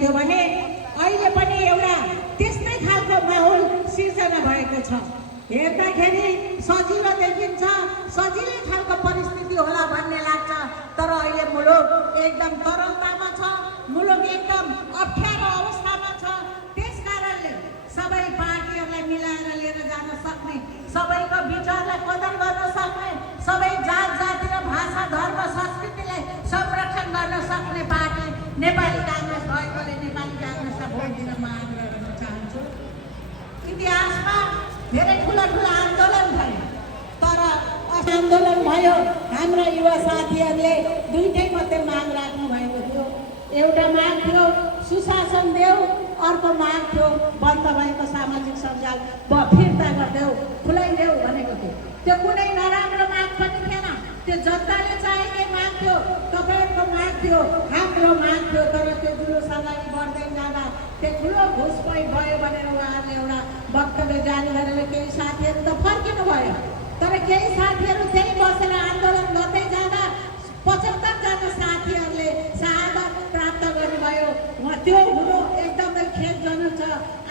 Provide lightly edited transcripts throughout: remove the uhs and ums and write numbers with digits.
थियो भने अहिले पनि एउटा त्यस्तै खालको माहौल सिर्जना भएको छ। हेर्दाखेरि सजिलो देखिन्छ, सजिलै खालको परिस्थिति होला भन्ने लाग्छ, तर अहिले मुलुक एकदम तरलतामा छ, मुलुक एकदम अप्ठ्यारो अवस्थामा छ। त्यसकारणले सबै पार्टीहरूलाई मिलाएर लिएर जान सक्ने, सबैको विचारलाई कदर गर्न सक्ने, सबै जात जाति र भाषा धर्म संस्कृतिलाई संरक्षण गर्न सक्ने पार्टी नेपाली काङ्ग्रेस भएकोले नेपाली काङ्ग्रेसलाई भोट दिन म आग्रह गर्न चाहन्छु। इतिहासमा धेरै ठुला ठुला आन्दोलन भयो, तर आन्दोलन भयो हाम्रा युवा साथीहरूले दुईटै मात्रै माग राख्नु भएको थियो। एउटा माग थियो सुशासन देऊ, अर्को माग थियो बन्द भएको सामाजिक सञ्जाल फिर्ता गरिदेऊ, खुलाइदेऊ भनेको थियो। त्यो कुनै नराम्रो माग पनि थिएन, त्यो जनताले चाहेकै माग थियो, तपाईँहरूको माग थियो, हाम्रो माग थियो। तर त्यो जुलुस अगाडि बढ्दै जाँदा त्यो ठुलो घुसपैठ भयो भनेर उहाँहरूले एउटा वक्तव्य जारी गरेर केही साथीहरू त फर्किनु भयो, तर केही साथीहरू त्यही बसेर आन्दोलन गर्दै जाँदा 75 जना साथीहरूले शहादत प्राप्त गर्नुभयो। त्यो हुनु एकदमै खेदजनक छ,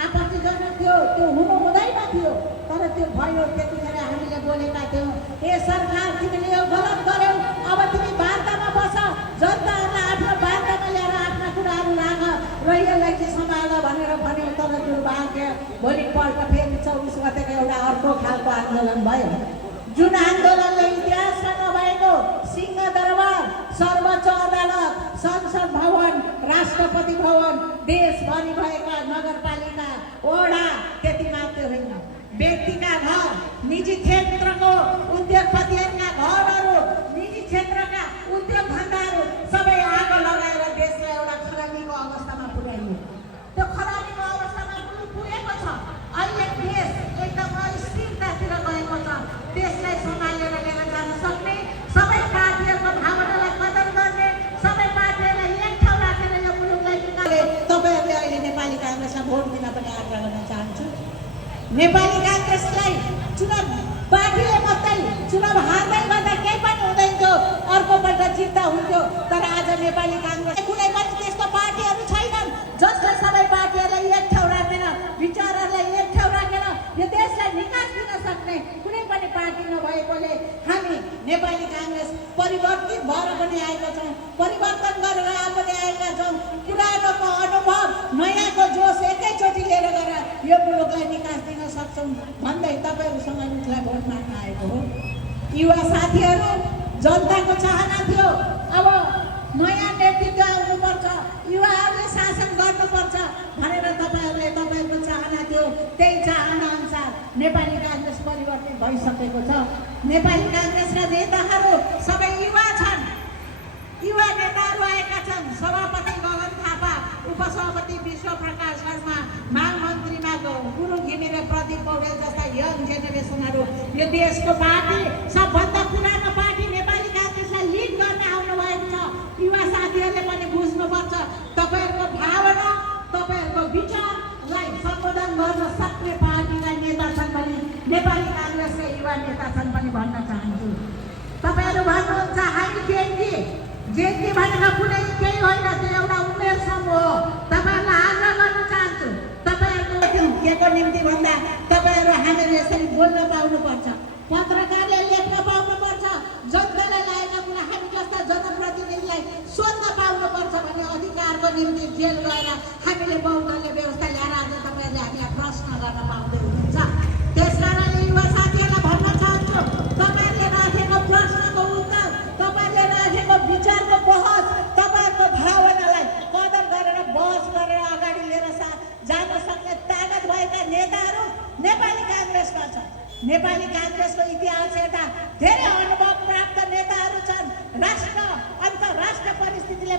आपत्तिजनक थियो, त्यो हुनु हुँदैन थियो, तर त्यो भयो। त्यतिखेर हामीले बोलेका थियौँ, ए सरकार तिमीले यो गलत गर्यौ, अब तिमी वार्तामा बस, जनताहरूलाई आफ्नो वार्तामा ल्याएर आफ्ना कुराहरू राख र यसलाई चाहिँ सम्हाल भनेर भन्यो। तर दुर्भाग्य भोलिपल्ट फेरि 24 गतेको एउटा अर्को खालको आन्दोलन भयो, जुन आन्दोलनले इतिहासमा नभएको सिंहदरबार, सर्वोच्च अदालत, संसद भवन, राष्ट्रपति भवन, देशभरि भएका नगरपालिका वडा, त्यति मात्रै होइन, व्यक्तिका घर, निजी क्षेत्रको उद्योगपतिहरूका घरहरू, निजी क्षेत्रका उद्योग धन्दाहरू सबै आगो लगाएर देशलाई एउटा खराबीको अवस्थामा पुर्याइयो। त्यो खराबीको अवस्थामा पुगेको छ। अहिले देश एकदम अस्थिरतातिर गएको छ। देशलाई सम्हालेर लिएर जान सक्ने, सबै पार्टीहरूको भावनालाई कदर गर्ने, सबै पार्टीहरूलाई एक ठाउँ राखेर यो मुलुकलाई निकाले। तपाईँहरूले अहिले नेपाली काङ्ग्रेसमा भोट दिन पनि आग्रह गर्न चाहन्छु। नेपाली काङ्ग्रेसलाई चुनाव पार्टीले मात्रै चुनाव हार्दै गर्दा केही पनि हुँदैन थियो, अर्कोपल्ट जित्दा हुन्थ्यो। तर आज नेपाली काङ्ग्रेस कुनै पनि त्यस्तो पार्टीहरू छैनन् जसले सबै पार्टीहरूलाई एक ठाउँ राखेर, विचारहरूलाई एक ठाउँ राखेर यो देशलाई निकास दिन सक्ने कुनै पनि पार्टी नभएकोले हामी नेपाली काङ्ग्रेस परिवर्तित भएर पनि आएका छौँ, परिवर्तन गरेर पनि आएका छौँ। पुरानोको अनुभव, नयाँको जोस एकैचोटि लिएर गएर यो मुलुकलाई निकास दिन सक्छौँ भन्दै तपाईँहरूसँग उसलाई भोट माग्न आएको हो। युवा साथीहरू, जनताको चाहना थियो अब नयाँ नेतृत्व आउनुपर्छ, युवाहरूले शासन गर्नुपर्छ भनेर तपाईँहरूको चाहना थियो। त्यही चाहना अनुसार नेपाली काङ्ग्रेस परिवर्तित भइसकेको छ। नेपाली काङ्ग्रेसका नेताहरू सबै युवा छन्, युवा नेताहरू आएका छन्। सभापति गगन थापा, उपसभापति विश्वप्रकाश शर्मा, महामन्त्रीमा गुरु घिमिरे, प्रदीप पौडेल जस्ता यङ जेनेरेसनहरू यो देशको पार्टी, सबभन्दा पुरानो पार्टी नेपाली काङ्ग्रेसलाई लिड गर्न आउनुभएको छ। युवा साथीहरूले पनि बुझ्नुपर्छ, तपाईँहरूको भावना, तपाईँहरूको विचारलाई सम्बोधन गर्न सक्ने पार्टीका नेता छन् भने नेपाली काङ्ग्रेसका युवा नेता छन् पनि भन्न चाहन्छु। तपाईँहरू भन्नुहुन्छ हामी जेन्जी भनेको कुनै केही होइन, त्यो एउटा उमेर समूह हो। तपाईँहरूलाई आग्रह गर्न चाहन्छु, तपाईँहरूको के को निम्ति भन्दा तपाईँहरू हामीहरू यसरी बोल्न पाउनुपर्छ, पत्रकारले लेख्न पाउनुपर्छ, जनतालाई लागेका कुरा हामी जस्ता जनप्रतिनिधिलाई सोध्न पाउनुपर्छ भन्ने अधिकारको निम्ति जेल गएर हामीले बहुदलीय व्यवस्था ल्याएर आज तपाईँहरूले हामीलाई प्रश्न गर्न पाउँदै हुनुहुन्छ। त्यसकारणले युवा साथीहरूलाई भन्न चाहन्छु, तपाईँहरूले राखेको प्रश्नको उत्तर, तपाईँहरूले राखेको विचारको बहस, तपाईँहरूको भावनालाई कदर गरेर बहस गरेर अगाडि लिएर जान सक्ने तागत भएका नेताहरू नेपाली काङ्ग्रेसमा छन्। नेपाली काङ्ग्रेसको इतिहास हेर्दा धेरै अनुभव प्राप्त नेताहरू छन्। राष्ट्र अन्तर्राष्ट्रिय परिस्थितिले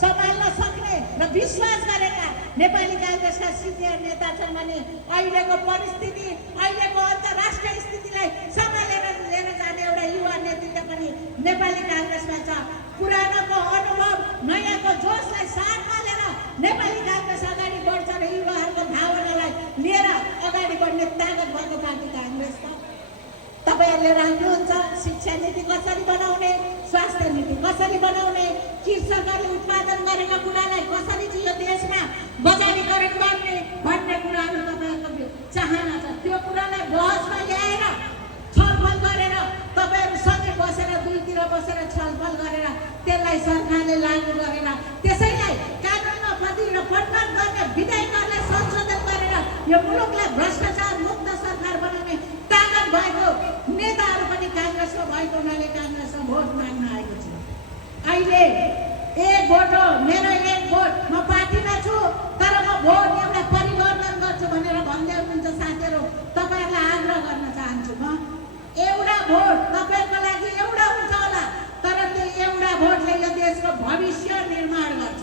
सम्हाल्न सक्ने र विश्वास गरेका नेपाली काङ्ग्रेसका सिनियर नेता छन् भने अहिलेको परिस्थिति, अहिलेको अन्तर्राष्ट्रिय स्थितिलाई सम्हालेर लिएर जाने एउटा युवा नेतृत्व पनि नेपाली काङ्ग्रेसमा छ। पुरानोको अनुभव, नयाँको जोसलाई साथमा लिएर नेपाली काङ्ग्रेस अगाडि बढ्छ र युवाहरूको भावनालाई लिएर अगाडि बढ्ने तागत भएको पार्टी काङ्ग्रेस छ। तपाईँहरूले राख्नुहुन्छ शिक्षा नीति कसरी बनाउने, स्वास्थ्य नीति कसरी बनाउने, कृषकहरूले उत्पादन गरेका कुरालाई कसरी चाहिँ यो देशमा बजारीकरण गर्ने भन्ने कुराहरू तपाईँहरूको चाहना छ। त्यो कुरालाई बहसमा ल्याएर छलफल गरेर तपाईँहरू सँगै बसेर दुईतिर बसेर छलफल गरेर त्यसलाई सरकारले लागू गरेर त्यसैलाई कानुनमा परिवर्तन गर्ने विधेयकहरूलाई संशोधन गरेर यो मुलुकलाई भ्रष्टाचार मुक्त सरकार बनाउने ताकत भएको नेताहरू पनि काङ्ग्रेसको भएको हुनाले काङ्ग्रेसमा भोट माग्न आएको छु। अहिले एक भोट हो, मेरो एक भोट, म पार्टीमा छु तर म भोट एउटा परिवर्तन गर्छु भनेर भन्दै हुनुहुन्छ साथीहरू। तपाईँहरूलाई आग्रह गर्न चाहन्छु म एउटा भोट तपाईँको लागि एउटा हुन्छ होला तर त्यो एउटा भोटले यो देशको भविष्य निर्माण गर्छ,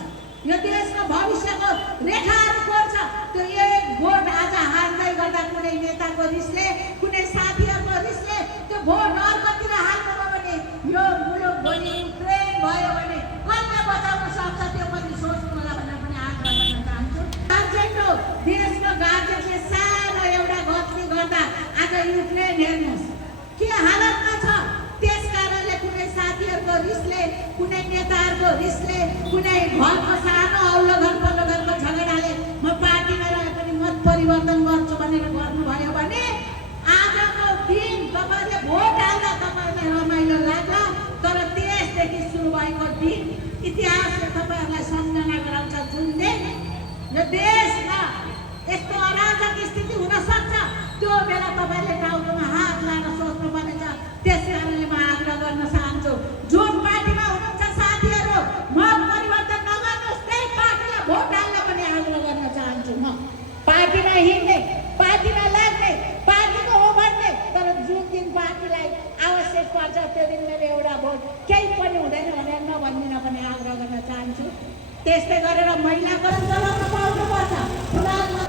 यो देशको भविष्यको रेखाहरू कोर्छ। त्यो एक भोट आज हार्दै गर्दा कुनै नेताको रिसले कुनै साथीहरूको रिसले त्यो भोट अर्कोतिर हाल्नुभयो भने यो मुलुक भोलि युक्रेन भयो भने कसले बचाउन सक्छ त्यो पनि सोच्नु होला भनेर पनि आग्रह गर्न चाहन्छु। गार्जेनको देशको गार्जेनले सानो एउटा गल्ती गर्दा आज युक्रेन हेर्नुहोस् के हालतमा छ। त्यस कारणले कुनै साथीहरूको रिसले कुनै नेताहरूको रिसले कुनै घरको सानो औलो घर पल्लो घरको झगडाले म पार्टीमा रहे पनि मत परिवर्तन गर्छु भनेर गर्नुभयो भने आजको दिन तपाईँले भोट हाल्दा तपाईँलाई रमाइलो लाग्ला तर त्यसदेखि सुरु भएको दिन इतिहासले तपाईँहरूलाई सम्झना गराउँछ। जुन दिन यो देशमा यस्तो अराजक स्थिति हुन सक्छ त्यो बेला तपाईँले टाउकोमा हात लाएर सोच्नु पर्नेछ। त्यस कारणले म आग्रह गर्न चाहन्छु जुन पार्टीमा हुनुहुन्छ साथीहरू मत परिवर्तन नगर्नुहोस्, त्यही पार्टीलाई भोट हाल्न पनि आग्रह गर्न चाहन्छु। म पार्टीमा हिँड्ने पार्टीमा लाग्ने पार्टीको हो भन्ने तर जुन दिन पार्टीलाई आवश्यक पर्छ त्यो दिन मेरो एउटा भोट केही पनि हुँदैन भनेर नभनिदिन पनि आग्रह गर्न चाहन्छु। त्यस्तै गरेर महिलाको चलाउन पाउनुपर्छ।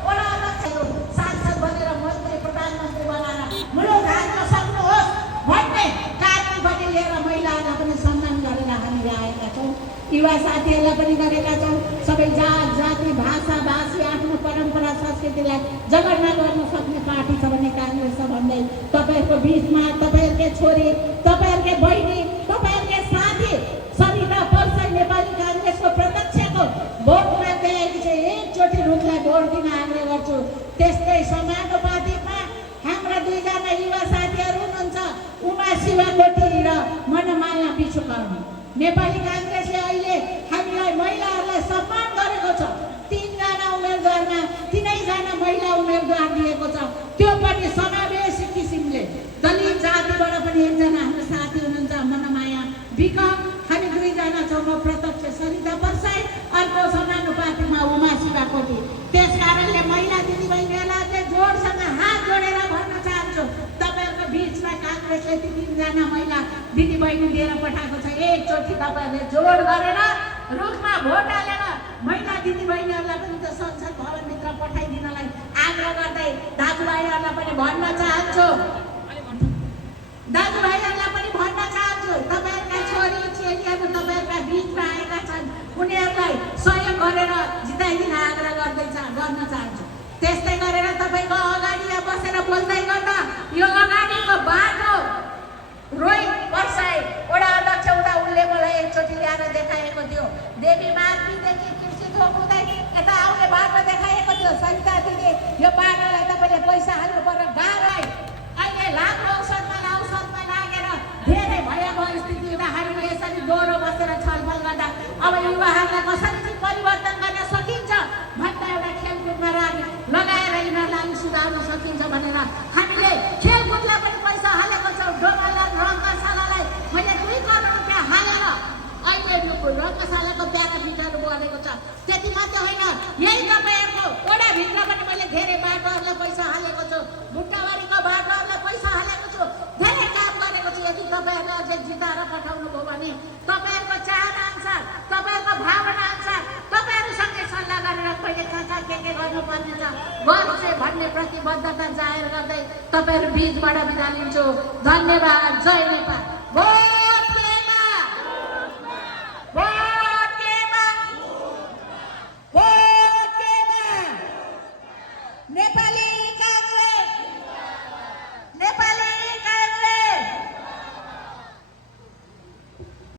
वडा अध्यक्षहरू सांसद बनेर मन्त्री प्रधानमन्त्री बनाएर मुलुक हाल्न सक्नुहोस् भन्ने कानुन पनि लिएर महिलाहरूलाई पनि सम्मान गरेर हामीले आएका छौँ। युवा साथीहरूलाई पनि गरेका छौँ। सबै जात जाति भाषा भाषी आफ्नो परम्परा संस्कृतिलाई जगर्ना गर्न सक्ने पार्टी छ भने काङ्ग्रेस छ भन्दै तपाईँहरूको बिचमा तपाईँहरूकै छोरी तपाईँहरूकै बहिनी तपाईँहरूकै साथी सरिता पर्साई नेपाली काङ्ग्रेसको प्रत्यक्षको भोट माग्दै आएकी छ। एकचोटि रुखलाई भोट दिन आग्रह गर्छु। त्यस्तै समानुपातिकमा हाम्रा दुईजना युवा साथीहरू हुनुहुन्छ उमा शिवाकोटी र मनमाया विश्वकर्मा। नेपाली काङ्ग्रेसले अहिले हामीलाई महिलाहरूलाई सम्मान गरेको छ। 3 जना उम्मेदवारमा 3जना महिला उम्मेदवार दिएको छ। त्यो पनि समावेशी किसिमले दलित जातिबाट पनि एकजना हाम्रो साथी हुनुहुन्छ मनमाया विक, हामी 2 जना छौँ। म प्रत्यक्ष सरिता पर्साई, अर्को समानुपातिकमा उमा शिवाकोटी। त्यस कारणले महिला दिदीबहिनीहरूलाई जोडसँग हात जोडेर भन्न चाहन्छु तपाईँहरूको बिचमा काङ्ग्रेसले 3जना महिला दिदीबहिनी दिएर पठाएको छ। एकचोटि तपाईँहरूले जोड गरेर रुखमा भोट हालेर महिला दिदीबहिनीहरूलाई पनि त संसद भवनभित्र पठाइदिनलाई आग्रह गर्दै दाजुभाइहरूलाई पनि भन्न चाहन्छु तपाईँहरूका छोरी चेलीहरू तपाईँहरूका बिचमा आएका छन्, उनीहरूलाई सहयोग गरेर जिताइदिन आग्रह गर्न चाहन्छु। त्यस्तै गरेर तपाईँको अगाडि बसेर बोल्दै गर्दा यो अगाडिको बाटो रोहित पर्साई वडा अध्यक्ष हुँदा उनले मलाई एकचोटि ल्याएर देखाएको थियो। देवी मार्गीदेखि कृषि थोक हुँदै यता आउने बाटो देखाएको थियो। सरिता दिदी यो बाटोलाई तपाईँले पैसा हाल्नु पर्यो गाह्रो। अहिले लाखौँ औषधमा लागेर धेरै भयावह स्थिति हुँदा हामीले यसरी दोहोरो बसेर छलफल गर्दा अब युवाहरूलाई कसरी चाहिँ परिवर्तन गर्न सकिन्छ भन्दा एउटा खेलकुदमा लगाएर यिनीहरूलाई सुधार्न सकिन्छ भनेर हामीले खेलकुदलाई पनि पैसा हालेको छौँ। डोमालाई रङ्गशालालाई मैले 2 करोड रुपियाँ हालेर अहिले रङ्गशालाको प्यारामिटर बनेको छ। त्यति मात्रै होइन, यही तपाईँहरूको वडाभित्र पनि मैले धेरै बाटोहरूलाई पैसा हालेको छु, भुट्टाबारीको बाटोहरूलाई पैसा हालेको छु, धेरै काम गरेको छु। यदि तपाईँहरूले अझै जिताएर पठाउनु भयो भने तपाईँहरूको चाहना अनुसार तपाईँहरूको भावना अनुसार तपाईँहरूसँगै सल्लाह गरेर कहिले कहाँ के गर्नुपर्ने छ गर्छु भन्ने प्रतिबद्धता जाहेर गर्दै तपाईँहरू बिचबाट बिदा लिन्छु। धन्यवाद। जय नेपाल।